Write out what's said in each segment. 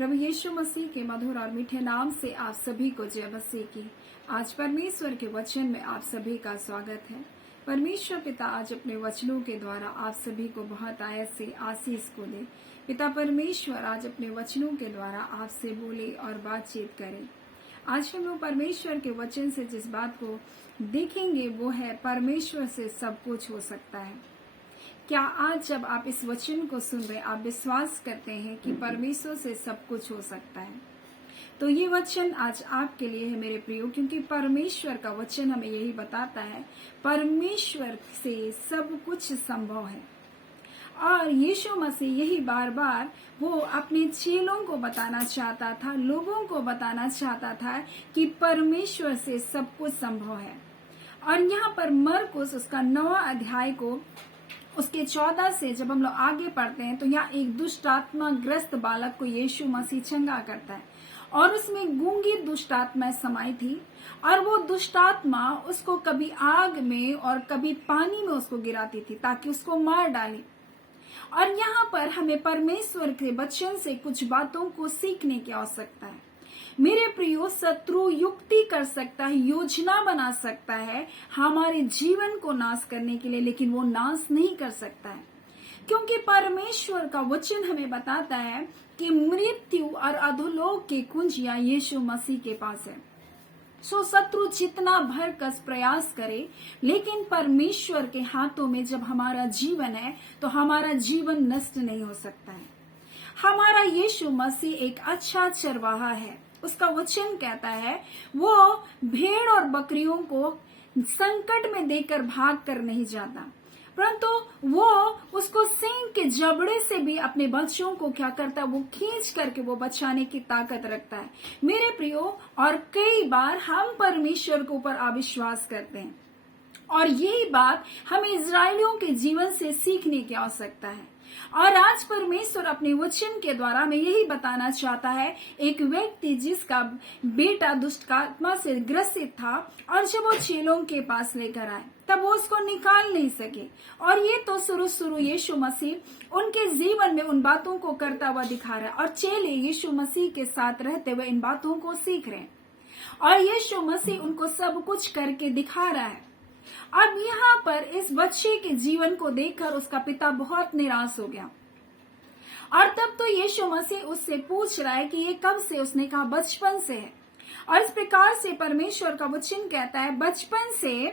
प्रभु यीशु मसीह के मधुर और मीठे नाम से आप सभी को जय मसीह की। आज परमेश्वर के वचन में आप सभी का स्वागत है। परमेश्वर पिता आज अपने वचनों के द्वारा आप सभी को बहुत आयत से आशीष को दे। पिता परमेश्वर आज अपने वचनों के द्वारा आपसे बोले और बातचीत करें। आज हम लोग परमेश्वर के वचन से जिस बात को देखेंगे वो है परमेश्वर से सब कुछ हो सकता है। क्या आज जब आप इस वचन को सुन रहे आप विश्वास करते हैं कि परमेश्वर से सब कुछ हो सकता है? तो ये वचन आज आपके लिए है मेरे प्रियो, क्योंकि परमेश्वर का वचन हमें यही बताता है परमेश्वर से सब कुछ संभव है। और यीशु मसीह यही बार बार वो अपने चेलों को बताना चाहता था, लोगों को बताना चाहता था कि परमेश्वर से सब कुछ संभव है। और यहाँ पर मरकुस उसका 9वां अध्याय को उसके 14 से जब हम लोग आगे पढ़ते हैं तो यहाँ एक दुष्ट आत्मा ग्रस्त बालक को यीशु मसीह चंगा करता है और उसमें गूंगी दुष्ट आत्मा समाई थी और वो दुष्ट आत्मा उसको कभी आग में और कभी पानी में उसको गिराती थी ताकि उसको मार डाले। और यहाँ पर हमें परमेश्वर के वचन से कुछ बातों को सीखने की आवश्यकता है। मेरे प्रियो, शत्रु युक्ति कर सकता है, योजना बना सकता है हमारे जीवन को नाश करने के लिए, लेकिन वो नाश नहीं कर सकता है, क्योंकि परमेश्वर का वचन हमें बताता है कि मृत्यु और अधोलोक की कुंजियां यीशु मसीह के पास है। सो शत्रु जितना भरकस प्रयास करे, लेकिन परमेश्वर के हाथों में जब हमारा जीवन है तो हमारा जीवन नष्ट नहीं हो सकता है। हमारा यीशु मसीह एक अच्छा चरवाहा है। उसका वचन कहता है वो भेड़ और बकरियों को संकट में देकर भाग कर नहीं जाता, परंतु वो उसको सींग के जबड़े से भी अपने बच्चों को क्या करता है, वो खींच करके वो बचाने की ताकत रखता है। मेरे प्रियो, और कई बार हम परमेश्वर के ऊपर अविश्वास करते हैं और यही बात हमें इजरायलियों के जीवन से सीखने की आवश्यकता है। और आज परमेश्वर अपने वचन के द्वारा हमें यही बताना चाहता है, एक व्यक्ति जिसका बेटा दुष्ट आत्मा से ग्रसित था और जब वो चेलों के पास लेकर आए तब वो उसको निकाल नहीं सके। और ये तो शुरू यीशु मसीह उनके जीवन में उन बातों को करता हुआ दिखा रहा है और चेले यीशु मसीह के साथ रहते हुए इन बातों को सीख रहे हैं और यीशु मसीह उनको सब कुछ करके दिखा रहा है। अब यहाँ पर इस बच्चे के जीवन को देखकर उसका पिता बहुत निराश हो गया और तब तो यीशु मसीह उससे पूछ रहा है कि ये कब से? उसने कहा बचपन से है। और इस प्रकार से परमेश्वर का वचन कहता है बचपन से,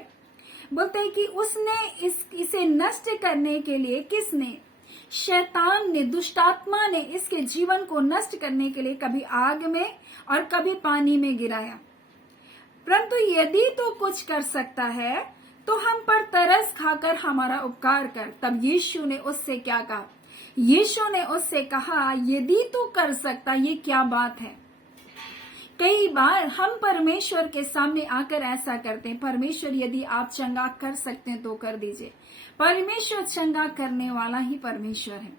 बोलते हैं कि उसने इसे नष्ट करने के लिए किसने? शैतान ने, दुष्ट आत्मा ने इसके जीवन को नष्ट करने के लिए कभी आग में और कभी पानी में गिराया। परंतु यदि तो कुछ कर सकता है तो हम पर तरस खाकर हमारा उपकार कर। तब यीशु ने उससे क्या कहा? यीशु ने उससे कहा यदि तू कर सकता, ये क्या बात है? कई बार हम परमेश्वर के सामने आकर ऐसा करते हैं, परमेश्वर यदि आप चंगा कर सकते हैं तो कर दीजिए। परमेश्वर चंगा करने वाला ही परमेश्वर है,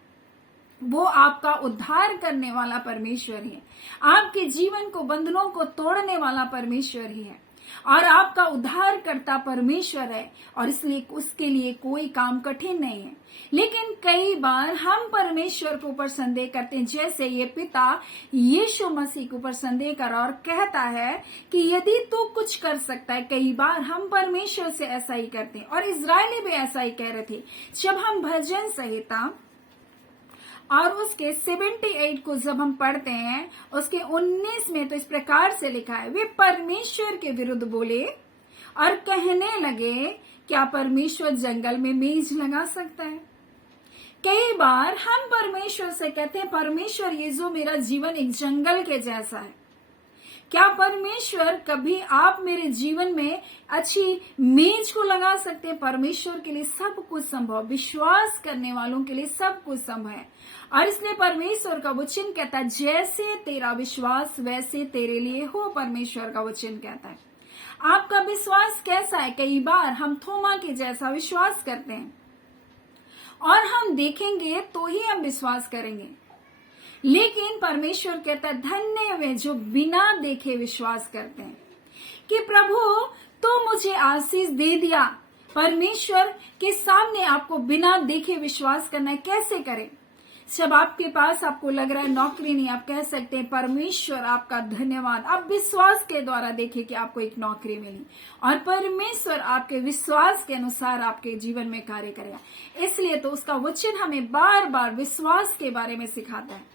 वो आपका उद्धार करने वाला परमेश्वर ही है, आपके जीवन को बंधनों को तोड़ने वाला परमेश्वर ही है और आपका उद्धार करता परमेश्वर है और इसलिए उसके लिए कोई काम कठिन नहीं है। लेकिन कई बार हम परमेश्वर के ऊपर संदेह करते हैं, जैसे ये पिता यीशु मसीह के ऊपर संदेह कर और कहता है कि यदि तू कुछ कर सकता है। कई बार हम परमेश्वर से ऐसा ही करते हैं और इजरायली भी ऐसा ही कह रहे थे। जब हम भजन संहिता और उसके 78 को जब हम पढ़ते हैं, उसके 19 में तो इस प्रकार से लिखा है, वे परमेश्वर के विरुद्ध बोले और कहने लगे क्या परमेश्वर जंगल में मेज लगा सकता है? कई बार हम परमेश्वर से कहते हैं परमेश्वर ये जो मेरा जीवन एक जंगल के जैसा है, क्या परमेश्वर कभी आप मेरे जीवन में अच्छी मेज को लगा सकते हैं? परमेश्वर के लिए सब कुछ संभव, विश्वास करने वालों के लिए सब कुछ संभव है। और इसलिए परमेश्वर का वचन कहता है जैसे तेरा विश्वास वैसे तेरे लिए हो। परमेश्वर का वचन कहता है आपका विश्वास कैसा है? कई बार हम थोमा के जैसा विश्वास करते हैं और हम देखेंगे तो ही हम विश्वास करेंगे, लेकिन परमेश्वर कहता है धन्य वे जो बिना देखे विश्वास करते हैं कि प्रभु तो मुझे आशीष दे दिया। परमेश्वर के सामने आपको बिना देखे विश्वास करना है। कैसे करें? जब आपके पास आपको लग रहा है नौकरी नहीं, आप कह सकते हैं परमेश्वर आपका धन्यवाद। आप विश्वास के द्वारा देखिए कि आपको एक नौकरी मिली और परमेश्वर आपके विश्वास के अनुसार आपके जीवन में कार्य करेगा। इसलिए तो उसका वचन हमें बार बार विश्वास के बारे में सिखाता है।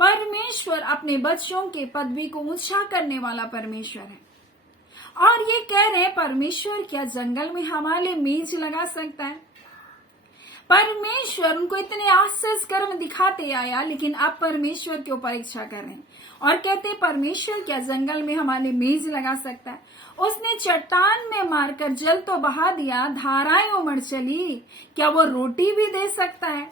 परमेश्वर अपने बच्चों के पदवी को ऊंचा करने वाला परमेश्वर है। और ये कह रहे हैं परमेश्वर क्या जंगल में हमारे लिए मेज लगा सकता है? परमेश्वर उनको इतने आश्चर्य कर्म दिखाते आया, लेकिन अब परमेश्वर क्यों परीक्षा कर रहे हैं और कहते हैं परमेश्वर क्या जंगल में हमारे लिए मेज लगा सकता है? उसने चट्टान में मारकर जल तो बहा दिया, धाराएं उमड़ चली, क्या वो रोटी भी दे सकता है?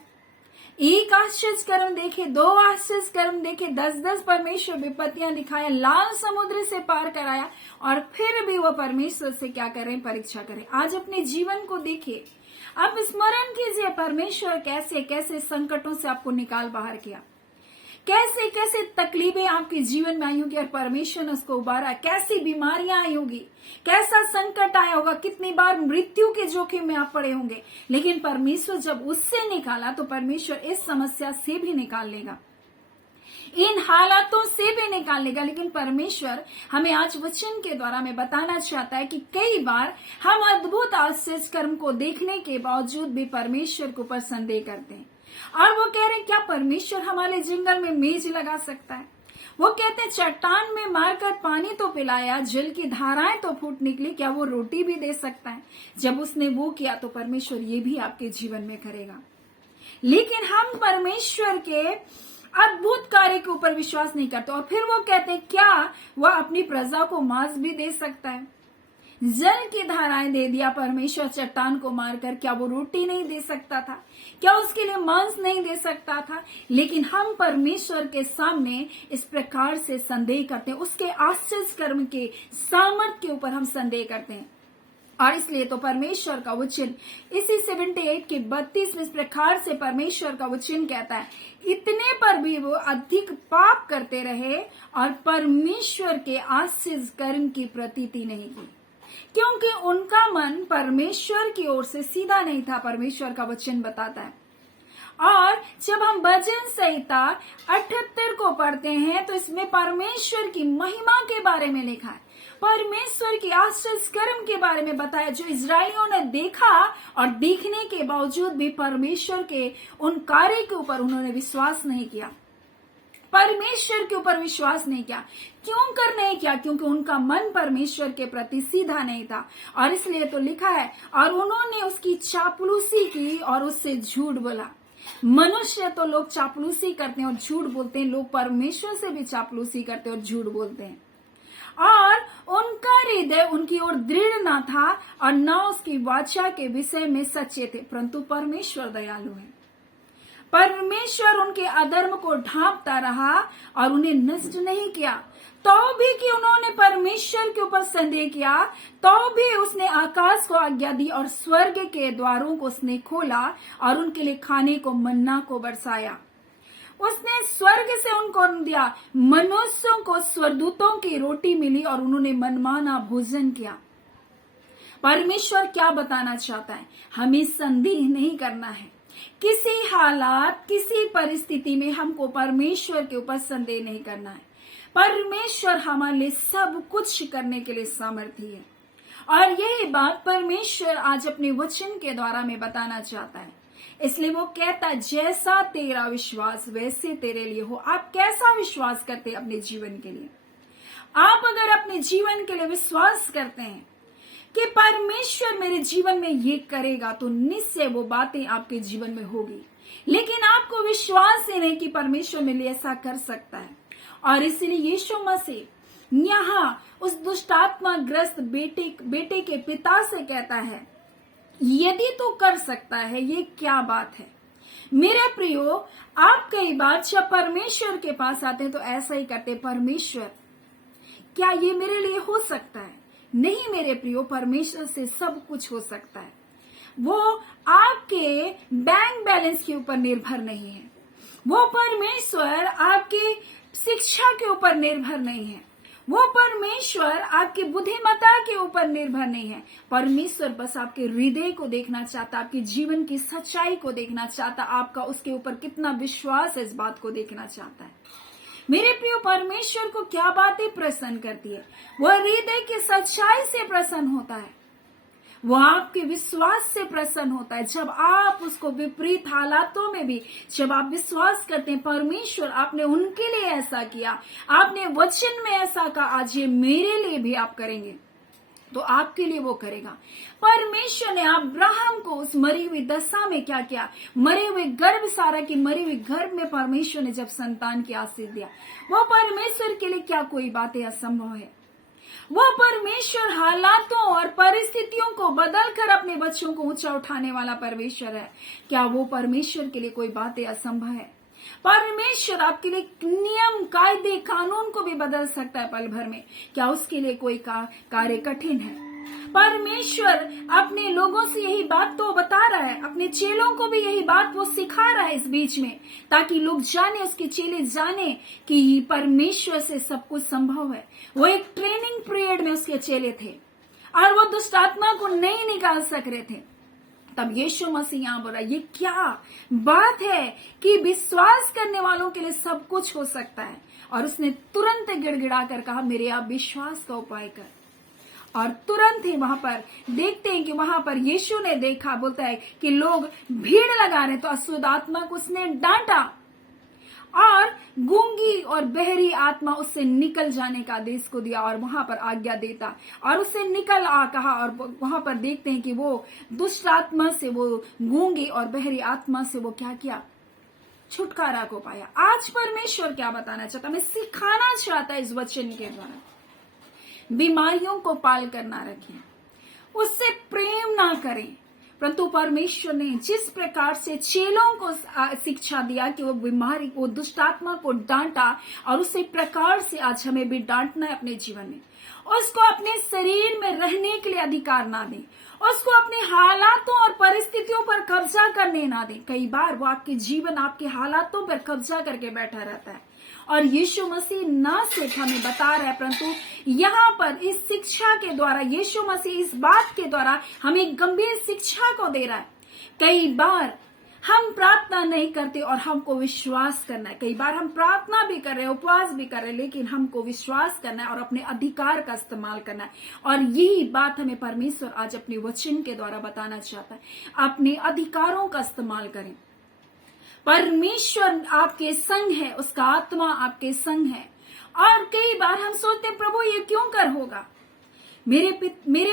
एक आश्चर्य कर्म देखे, 2 आश्चर्य कर्म देखे, 10-10 परमेश्वर विपत्तियां दिखाया, लाल समुद्र से पार कराया और फिर भी वो परमेश्वर से क्या करें? परीक्षा करें। आज अपने जीवन को देखिए, आप स्मरण कीजिए परमेश्वर कैसे कैसे संकटों से आपको निकाल बाहर किया, कैसे कैसे तकलीफें आपके जीवन में आई होगी और परमेश्वर ने उसको उबारा, कैसी बीमारियां आई होगी, कैसा संकट आया होगा, कितनी बार मृत्यु के जोखिम में आप पड़े होंगे, लेकिन परमेश्वर जब उससे निकाला तो परमेश्वर इस समस्या से भी निकाल लेगा, इन हालातों से भी निकाल लेगा। लेकिन परमेश्वर हमें आज वचन के द्वारा में बताना चाहता है कि कई बार हम अद्भुत आश्चर्य कर्म को देखने के बावजूद भी परमेश्वर के ऊपर संदेह करते हैं और वो कह रहे हैं क्या परमेश्वर हमारे जंगल में मेज लगा सकता है? वो कहते हैं चट्टान में मारकर पानी तो पिलाया, जल की धाराएं तो फूट निकली, क्या वो रोटी भी दे सकता है? जब उसने वो किया तो परमेश्वर ये भी आपके जीवन में करेगा। लेकिन हम परमेश्वर के अद्भुत कार्य के ऊपर विश्वास नहीं करते और फिर वो कहते हैं क्या वह अपनी प्रजा को मांस भी दे सकता है? जल की धाराएं दे दिया परमेश्वर चट्टान को मारकर, क्या वो रोटी नहीं दे सकता था? क्या उसके लिए मांस नहीं दे सकता था? लेकिन हम परमेश्वर के सामने इस प्रकार से संदेह करते हैं, उसके आश्चर्य कर्म के सामर्थ्य के ऊपर हम संदेह करते हैं। और इसलिए तो परमेश्वर का वचन इसी 78 के 32 में इस प्रकार से परमेश्वर का वचन कहता है, इतने पर भी वो अधिक पाप करते रहे और परमेश्वर के आश्चर्य कर्म की प्रतीति नहीं की, क्योंकि उनका मन परमेश्वर की ओर से सीधा नहीं था। परमेश्वर का वचन बताता है। और जब हम भजन संहिता 78 को पढ़ते हैं तो इसमें परमेश्वर की महिमा के बारे में लिखा है, परमेश्वर की आश्चर्य कर्म के बारे में बताया जो इजरायलियों ने देखा और देखने के बावजूद भी परमेश्वर के उन कार्य के ऊपर उन्होंने विश्वास नहीं किया, परमेश्वर के ऊपर विश्वास नहीं किया। क्यों कर नहीं किया? क्योंकि उनका मन परमेश्वर के प्रति सीधा नहीं था। और इसलिए तो लिखा है, और उन्होंने उसकी चापलूसी की और उससे झूठ बोला। मनुष्य तो लोग चापलूसी करते हैं और झूठ बोलते हैं, लोग परमेश्वर से भी चापलूसी करते हैं और झूठ बोलते हैं। और उनका हृदय उनकी ओर दृढ़ ना था और न उसकी वाचा के विषय में सच्चे थे, परंतु परमेश्वर दयालु है। परमेश्वर उनके अधर्म को ढांपता रहा और उन्हें नष्ट नहीं किया। तो भी कि उन्होंने परमेश्वर के ऊपर संदेह किया, तो भी उसने आकाश को आज्ञा दी और स्वर्ग के द्वारों को उसने खोला और उनके लिए खाने को मन्ना को बरसाया। उसने स्वर्ग से उनको दिया, मनुष्यों को स्वर्गदूतों की रोटी मिली और उन्होंने मनमाना भोजन किया। परमेश्वर क्या बताना चाहता है? हमें संदेह नहीं करना है। किसी हालात, किसी परिस्थिति में हमको परमेश्वर के ऊपर संदेह नहीं करना है। परमेश्वर हमारे लिए सब कुछ करने के लिए सामर्थ्य है और यही बात परमेश्वर आज अपने वचन के द्वारा में बताना चाहता है। इसलिए वो कहता है, जैसा तेरा विश्वास वैसे तेरे लिए हो। आप कैसा विश्वास करते हैं अपने जीवन के लिए? आप अगर अपने जीवन के लिए विश्वास करते हैं कि परमेश्वर मेरे जीवन में ये करेगा, तो निश्चय वो बातें आपके जीवन में होगी। लेकिन आपको विश्वास ही नहीं कि परमेश्वर मेरे लिए ऐसा कर सकता है। और इसलिए यीशु मसीह यहाँ उस दुष्टात्मा ग्रस्त बेटे के पिता से कहता है, यदि तू कर सकता है, ये क्या बात है? मेरे प्रियो, आप कई बार जब परमेश्वर के पास आते हैं तो ऐसा ही करते, परमेश्वर क्या ये मेरे लिए हो सकता है? नहीं मेरे प्रियो, परमेश्वर से सब कुछ हो सकता है। वो आपके बैंक बैलेंस के ऊपर निर्भर नहीं है। वो परमेश्वर आपकी शिक्षा के ऊपर निर्भर नहीं है। वो परमेश्वर आपकी बुद्धिमत्ता के ऊपर निर्भर नहीं है। परमेश्वर बस आपके हृदय को देखना चाहता, आपके जीवन की सच्चाई को देखना चाहता, आपका उसके ऊपर कितना विश्वास है इस बात को देखना चाहता है। मेरे प्रिय, परमेश्वर को क्या बातें प्रसन्न करती है? वह हृदय की सच्चाई से प्रसन्न होता है, वो आपके विश्वास से प्रसन्न होता है। जब आप उसको विपरीत हालातों में भी जब आप विश्वास करते हैं, परमेश्वर आपने उनके लिए ऐसा किया, आपने वचन में ऐसा कहा, आज ये मेरे लिए भी आप करेंगे, तो आपके लिए वो करेगा। परमेश्वर ने अब्राहम को उस मरी हुई दशा में क्या किया? मरे हुए गर्भ, सारा की मरी हुई गर्भ में परमेश्वर ने जब संतान की आशीष दिया, वो परमेश्वर के लिए क्या कोई बातें असंभव है? वो परमेश्वर हालातों और परिस्थितियों को बदलकर अपने बच्चों को ऊंचा उठाने वाला परमेश्वर है। क्या वो परमेश्वर के लिए कोई बातें असंभव है? परमेश्वर आपके लिए नियम, कायदे, कानून को भी बदल सकता है पल भर में। क्या उसके लिए कोई कार्य कठिन है? परमेश्वर अपने लोगों से यही बात तो बता रहा है, अपने चेलों को भी यही बात वो सिखा रहा है इस बीच में, ताकि लोग जाने, उसके चेले जाने कि परमेश्वर से सब कुछ संभव है। वो एक ट्रेनिंग पीरियड में उसके चेले थे और वो दुष्ट आत्मा को नहीं निकाल सक रहे थे। तब यीशु मसीह यहाँ बोला, ये क्या बात है कि विश्वास करने वालों के लिए सब कुछ हो सकता है। और उसने तुरंत गिड़गिड़ा कर कहा, मेरे आप विश्वास का उपाय कर। और तुरंत ही वहां पर देखते हैं कि वहां पर यीशु ने देखा, बोलता है कि लोग भीड़ लगा रहे, तो अशुद्ध आत्मा को उसने डांटा और गूंगी और बहरी आत्मा उससे निकल जाने का आदेश को दिया और वहां पर आज्ञा देता और उससे निकल आ कहा। और वहां पर देखते हैं कि वो दुष्ट आत्मा से, वो गूंगी और बहरी आत्मा से वो क्या किया? छुटकारा को पाया। आज परमेश्वर क्या बताना चाहता, मैं सिखाना चाहता इस वचन के द्वारा, बीमारियों को पाल कर ना रखें, उससे प्रेम ना करें, परंतु परमेश्वर ने जिस प्रकार से चेलों को शिक्षा दिया कि वो बीमारी को, दुष्ट आत्मा को डांटा, और उसी प्रकार से आज हमें भी डांटना है अपने जीवन में। उसको अपने शरीर में रहने के लिए अधिकार ना दें, उसको अपने हालातों और परिस्थितियों पर कब्जा करने ना दें। कई बार वो आपके जीवन, आपके हालातों पर कब्जा करके बैठा रहता है और यीशु मसीह ना सिर्फ हमें बता रहा है, परंतु यहाँ पर इस शिक्षा के द्वारा यीशु मसीह इस बात के द्वारा हमें गंभीर शिक्षा को दे रहा है। कई बार हम प्रार्थना नहीं करते और हमको विश्वास करना है। कई बार हम प्रार्थना भी कर रहे हैं, उपवास भी कर रहे हैं, लेकिन हमको विश्वास करना है और अपने अधिकार का इस्तेमाल करना है। और यही बात हमें परमेश्वर आज अपने वचन के द्वारा बताना चाहता है। अपने अधिकारों का इस्तेमाल करें। परमेश्वर आपके संग है, उसका आत्मा आपके संग है। और कई बार हम सोचते हैं, प्रभु ये क्यों कर होगा? मेरे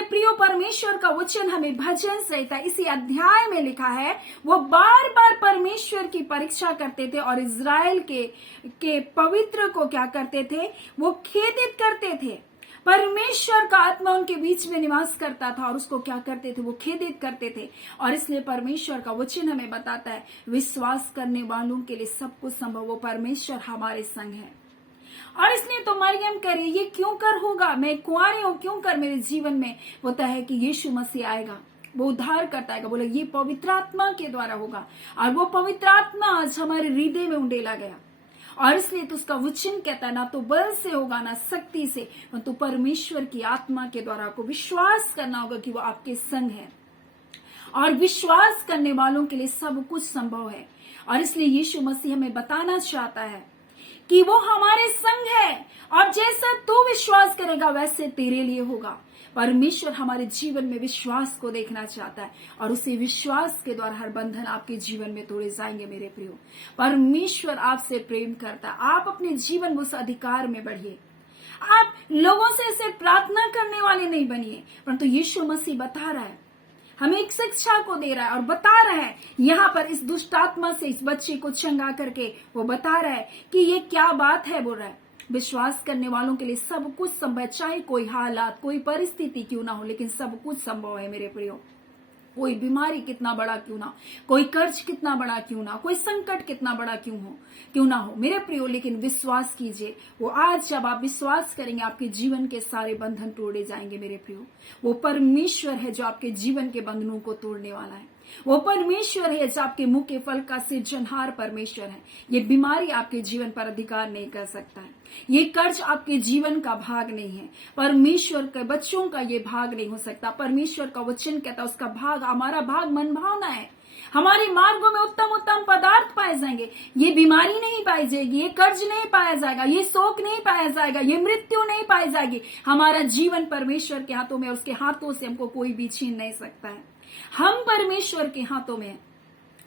प्रियो, परमेश्वर का वचन हमें भजन संहिता इसी अध्याय में लिखा है, वो बार बार परमेश्वर की परीक्षा करते थे और इज़राइल के पवित्र को क्या करते थे? वो खेदित करते थे। परमेश्वर का आत्मा उनके बीच में निवास करता था और उसको क्या करते थे? वो खेदित करते थे। और इसलिए परमेश्वर का वचन हमें बताता है, विश्वास करने वालों के लिए सब कुछ संभव, वो परमेश्वर हमारे संग है। और इसलिए तो मरियम कह रही, ये क्यों कर होगा? मैं कुंवारी हूं, क्यों कर मेरे जीवन में होता है कि यीशु मसीह आएगा, वो उद्धार करता है। बोले ये पवित्र आत्मा के द्वारा होगा। और वो पवित्र आत्मा आज हमारे हृदय में उंडेला गया। और इसलिए तो उसका वचन कहता है, ना तो बल से होगा ना शक्ति से, तो परमेश्वर की आत्मा के द्वारा आपको विश्वास करना होगा कि वो आपके संग है। और विश्वास करने वालों के लिए सब कुछ संभव है। और इसलिए यीशु मसीह हमें बताना चाहता है कि वो हमारे संग है और जैसा तू विश्वास करेगा वैसे तेरे लिए होगा। परमेश्वर हमारे जीवन में विश्वास को देखना चाहता है और उसी विश्वास के द्वारा हर बंधन आपके जीवन में तोड़े जाएंगे। मेरे प्रियो, परमेश्वर आपसे प्रेम करता है। आप अपने जीवन में उस अधिकार में बढ़िए। आप लोगों से सिर्फ प्रार्थना करने वाले नहीं बनिए, परंतु यीशु मसीह बता रहा है, हमें एक शिक्षा को दे रहा है और बता रहा है यहाँ पर इस दुष्ट आत्मा से इस बच्चे को चंगा करके वो बता रहा है कि ये क्या बात है। बोल रहा है, विश्वास करने वालों के लिए सब कुछ संभव है, चाहे कोई हालात, कोई परिस्थिति क्यों ना हो, लेकिन सब कुछ संभव है। मेरे प्रियो, कोई बीमारी कितना बड़ा क्यों ना, कोई कर्ज कितना बड़ा क्यों ना, कोई संकट कितना बड़ा क्यों ना हो मेरे प्रियो, लेकिन विश्वास कीजिए, वो आज जब आप विश्वास करेंगे आपके जीवन के सारे बंधन तोड़े जाएंगे। मेरे प्रियो, वो परमेश्वर है जो आपके जीवन के बंधनों को तोड़ने वाला है। वो परमेश्वर है जो आपके मुंह के फल का सृजनहार परमेश्वर है। ये बीमारी आपके जीवन पर अधिकार नहीं कर सकता है। ये कर्ज आपके जीवन का भाग नहीं है। परमेश्वर के बच्चों का ये भाग नहीं हो सकता। परमेश्वर का वचन कहता है उसका भाग, हमारा भाग मन भावना है। हमारे मार्गों में उत्तम उत्तम पदार्थ पाए जाएंगे। ये बीमारी नहीं पाई जाएगी, ये कर्ज नहीं पाया जाएगा, ये शोक नहीं पाया जाएगा, ये मृत्यु नहीं पाई जाएगी। हमारा जीवन परमेश्वर के हाथों में, उसके हाथों से हमको कोई भी छीन नहीं सकता है। हम परमेश्वर के हाथों में,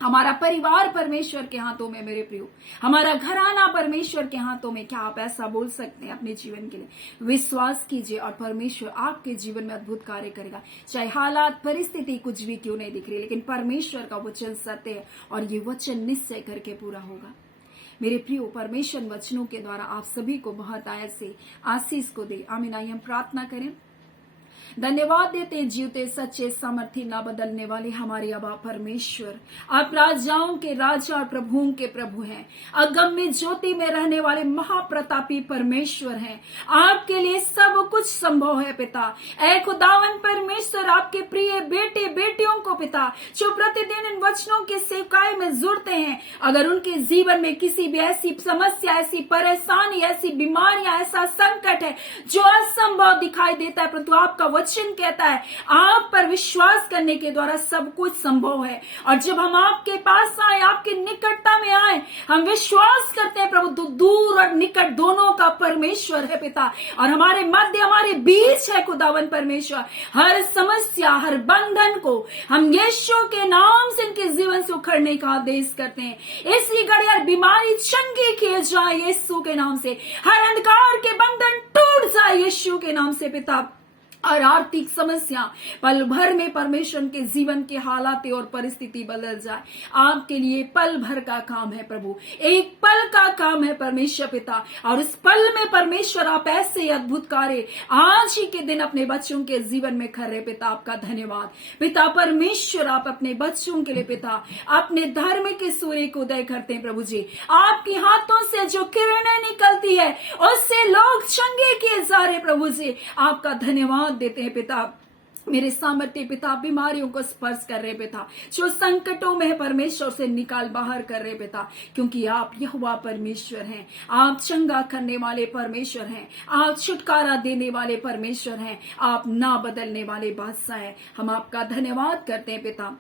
हमारा परिवार परमेश्वर के हाथों में मेरे प्रियो, हमारा घराना परमेश्वर के हाथों में। क्या आप ऐसा बोल सकते हैं अपने जीवन के लिए? विश्वास कीजिए और परमेश्वर आपके जीवन में अद्भुत कार्य करेगा। चाहे हालात परिस्थिति कुछ भी क्यों नहीं दिख रही, लेकिन परमेश्वर का वचन सत्य है और ये वचन निश्चय करके पूरा होगा। मेरे प्रियो, परमेश्वर वचनों के द्वारा आप सभी को बहुत आयत से आशीष को दे। आमीन। आइए हम प्रार्थना करें। धन्यवाद देते जीवते सच्चे सामर्थी ना बदलने वाले हमारे अबा परमेश्वर, आप राजाओं के राजा और प्रभुओं के प्रभु हैं। अगम्य ज्योति में रहने वाले महाप्रतापी परमेश्वर हैं। आपके लिए सब कुछ संभव है पिता। ऐ खुदावन परमेश्वर, आपके प्रिय बेटे बेटियों को पिता जो प्रतिदिन इन वचनों के सेवकाई में जुड़ते हैं, अगर उनके जीवन में किसी भी ऐसी समस्या, ऐसी परेशानी, ऐसी बीमारियां, ऐसा संकट है जो असंभव दिखाई देता है, परंतु आपका वचन कहता है आप पर विश्वास करने के द्वारा सब कुछ संभव है। और जब हम आपके पास आए, आपके निकटता में आए, हम विश्वास करते हैं प्रभु तो दूर और निकट दोनों का परमेश्वर है पिता, और हमारे मध्य, हमारे बीच है खुदावन परमेश्वर। हर समस्या, हर बंधन को हम यीशु के नाम से इनके जीवन से उखड़ने का आदेश करते हैं। इसी घड़ी हर बीमारी चंगी किए जाए यीशु के नाम से, हर अंधकार के बंधन टूट जाए यीशु के नाम से पिता। और आर्थिक समस्या पल भर में परमेश्वर के जीवन के हालात और परिस्थिति बदल जाए। आपके लिए पल भर का काम है प्रभु, एक पल का काम है परमेश्वर पिता, और इस पल में परमेश्वर आप ऐसे अद्भुत कार्य आज ही के दिन अपने बच्चों के जीवन में कर रहे पिता। आपका धन्यवाद पिता परमेश्वर। आप अपने बच्चों के लिए पिता अपने धर्म के सूर्य को उदय करते हैं प्रभु जी। आपके हाथों से जो किरणें निकलती है उससे लोग चंगे किए जा रहे प्रभु जी। आपका धन्यवाद देते हैं पिता। मेरे सामर्थ्य पिता बीमारियों को स्पर्श कर रहे पिता, जो संकटों में परमेश्वर से निकाल बाहर कर रहे पिता, क्योंकि आप यहोवा परमेश्वर हैं। आप चंगा करने वाले परमेश्वर हैं, आप छुटकारा देने वाले परमेश्वर हैं, आप ना बदलने वाले बादशाह हैं। हम आपका धन्यवाद करते हैं पिता।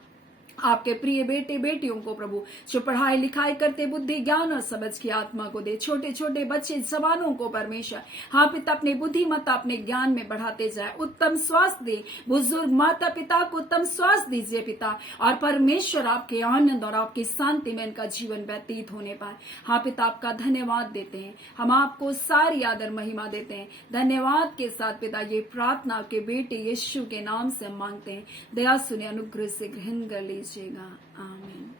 आपके प्रिय बेटे बेटियों को प्रभु जो पढ़ाई लिखाई करते बुद्धि ज्ञान और समझ की आत्मा को दे। छोटे छोटे बच्चे जवानों को परमेश्वर हाँ पिता अपने बुद्धिमत्ता अपने ज्ञान में बढ़ाते जाए। उत्तम स्वास्थ्य दे। बुजुर्ग माता पिता को उत्तम स्वास्थ्य दीजिए पिता, और परमेश्वर आपके आनंद और आपकी शांति में इनका जीवन व्यतीत होने पाए। हाँ पिता आपका धन्यवाद देते हैं। हम आपको सारी आदर महिमा देते हैं। धन्यवाद के साथ पिता ये प्रार्थना आपके बेटे यीशु के नाम से हम मांगते हैं। दया सुने अनुग्रह से ग्रहण कर लीजिए। आमीन।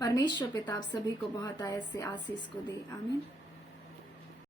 परमेश्वर पिता आप सभी को बहुत आयत से आशीष को दे। आमीन।